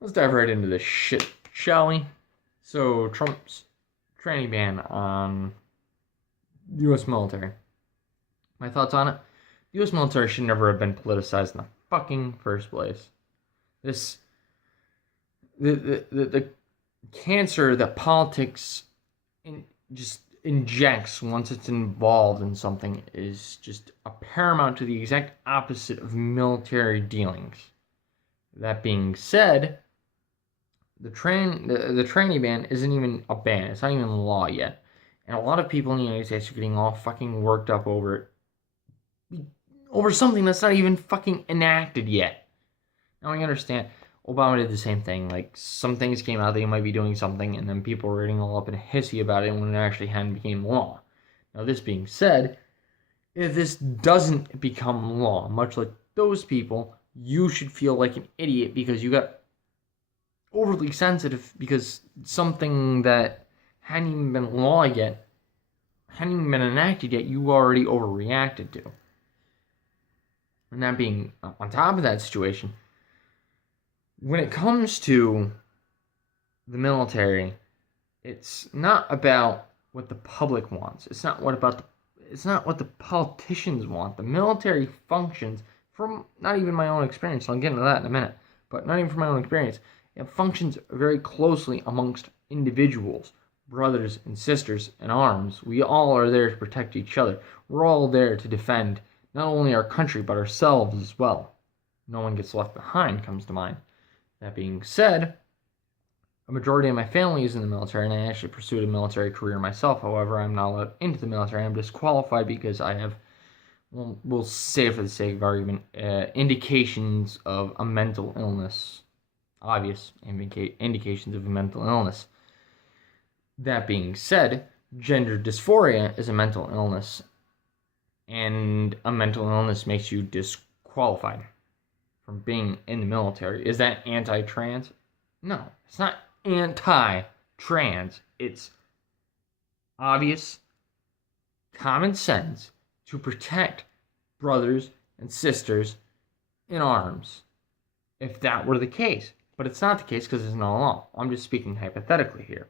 Let's dive right into this shit, shall we? So, Trump's tranny ban on the U.S. military. My thoughts on it? The U.S. military should never have been politicized in the fucking first place. This, the cancer that politics just injects once it's involved in something is just a paramount to the exact opposite of military dealings. That being said, the tranny ban isn't even a ban. It's not even law yet, and a lot of people in the United States are getting all fucking worked up over something that's not even fucking enacted yet. Now I understand Obama did the same thing. Like, some things came out that he might be doing something, and then people were getting all up in a hissy about it when it actually hadn't become law. Now, this being said, if this doesn't become law, much like those people, you should feel like an idiot because you got overly sensitive because something that hadn't even been law yet, hadn't even been enacted yet, you already overreacted to. And that being on top of that situation, when it comes to the military, it's not about what the public wants. It's not what the politicians want. The military functions, from not even my own experience, I'll get into that in a minute, but not even from my own experience, it functions very closely amongst individuals, brothers and sisters in arms. We all are there to protect each other. We're all there to defend not only our country, but ourselves as well. No one gets left behind comes to mind. That being said, a majority of my family is in the military, and I actually pursued a military career myself. However, I'm not allowed into the military. I'm disqualified because I have, well, we'll say for the sake of argument, indications of a mental illness. Obvious indications of a mental illness. That being said, gender dysphoria is a mental illness, and a mental illness makes you disqualified from being in the military. Is that anti-trans? No, it's not anti-trans. It's obvious common sense to protect brothers and sisters in arms, if that were the case. But it's not the case because it's not a law. I'm just speaking hypothetically here.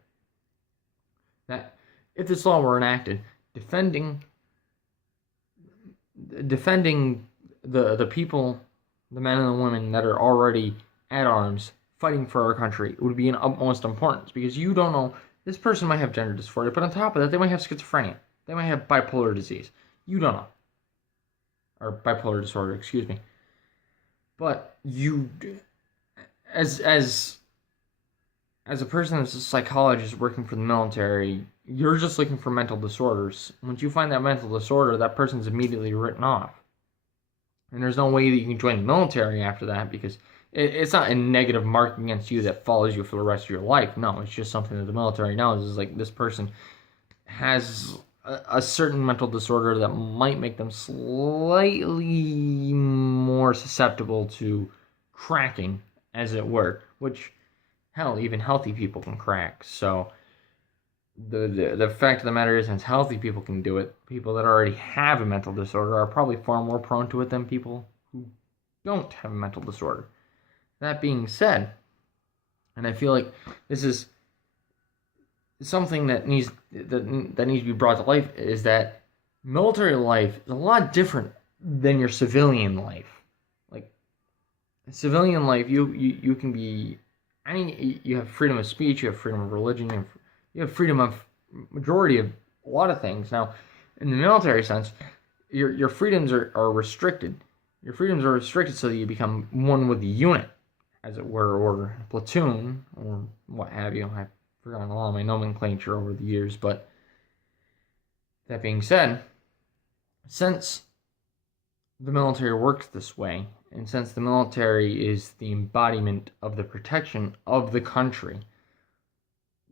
That if this law were enacted, defending the people, the men and the women that are already at arms fighting for our country, would be an utmost importance, because you don't know, this person might have gender dysphoria, but on top of that, they might have schizophrenia. They might have bipolar disease. You don't know. Or bipolar disorder, excuse me. But you, as a person that's a psychologist working for the military, you're just looking for mental disorders. Once you find that mental disorder, that person's immediately written off. And there's no way that you can join the military after that, because it's not a negative mark against you that follows you for the rest of your life. No, it's just something that the military knows is like, this person has a certain mental disorder that might make them slightly more susceptible to cracking, as it were, which, hell, even healthy people can crack. So the fact of the matter is, since healthy people can do it, people that already have a mental disorder are probably far more prone to it than people who don't have a mental disorder. That being said, and I feel like this is something that needs to be brought to life, is that military life is a lot different than your civilian life. Like, civilian life, you can be, I mean, you have freedom of speech, you have freedom of religion, you have freedom of majority of a lot of things. Now, in the military sense, your freedoms are restricted. Your freedoms are restricted so that you become one with the unit, as it were, or platoon, or what have you. I've forgotten a lot of my nomenclature over the years, but that being said, since the military works this way, and since the military is the embodiment of the protection of the country,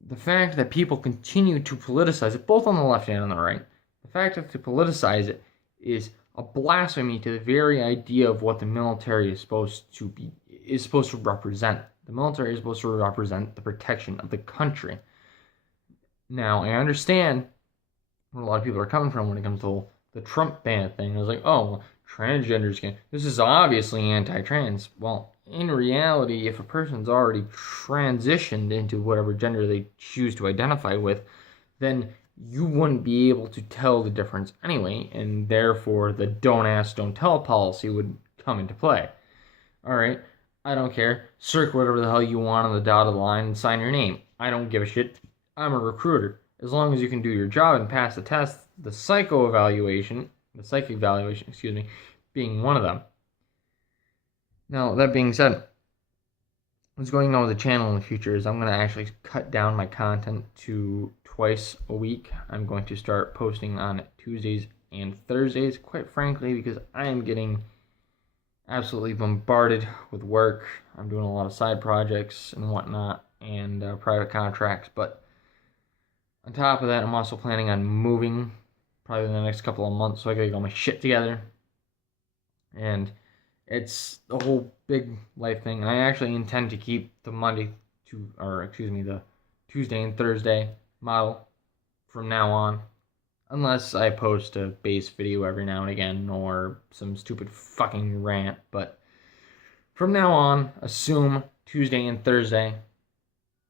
the fact that people continue to politicize it, both on the left and on the right, the fact that they politicize it is a blasphemy to the very idea of what the military is supposed to represent. The military is supposed to represent the protection of the country. Now, I understand where a lot of people are coming from when it comes to the Trump ban thing. It was like, oh, transgenders can. This is obviously anti-trans. Well, in reality, if a person's already transitioned into whatever gender they choose to identify with, then you wouldn't be able to tell the difference anyway, and therefore the don't ask, don't tell policy would come into play. Alright, I don't care. Circle whatever the hell you want on the dotted line and sign your name. I don't give a shit. I'm a recruiter. As long as you can do your job and pass the test, the psychic evaluation, being one of them. Now, that being said, what's going on with the channel in the future is I'm going to actually cut down my content to twice a week. I'm going to start posting on Tuesdays and Thursdays, quite frankly, because I am getting absolutely bombarded with work. I'm doing a lot of side projects and whatnot, and private contracts, but on top of that, I'm also planning on moving probably in the next couple of months, so I gotta get all my shit together. And it's a whole big life thing. And I actually intend to keep the the Tuesday and Thursday model from now on. Unless I post a base video every now and again or some stupid fucking rant. But from now on, assume Tuesday and Thursday.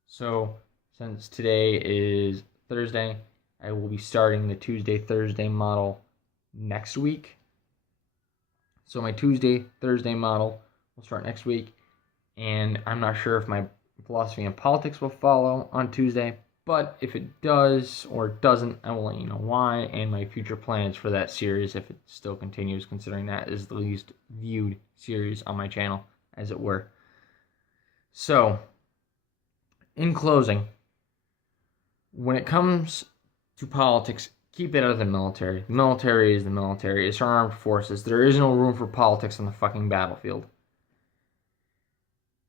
So since today is Thursday, I will be starting the Tuesday-Thursday model next week. So my Tuesday-Thursday model will start next week. And I'm not sure if my philosophy and politics will follow on Tuesday. But if it does or doesn't, I will let you know why and my future plans for that series if it still continues, considering that is the least viewed series on my channel, as it were. So, in closing, when it comes to politics, keep it out of the military. The military is the military. It's our armed forces. There is no room for politics on the fucking battlefield.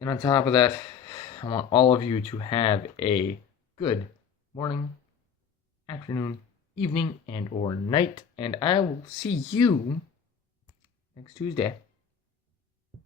And on top of that, I want all of you to have a good morning, afternoon, evening, and or night. And I will see you next Tuesday.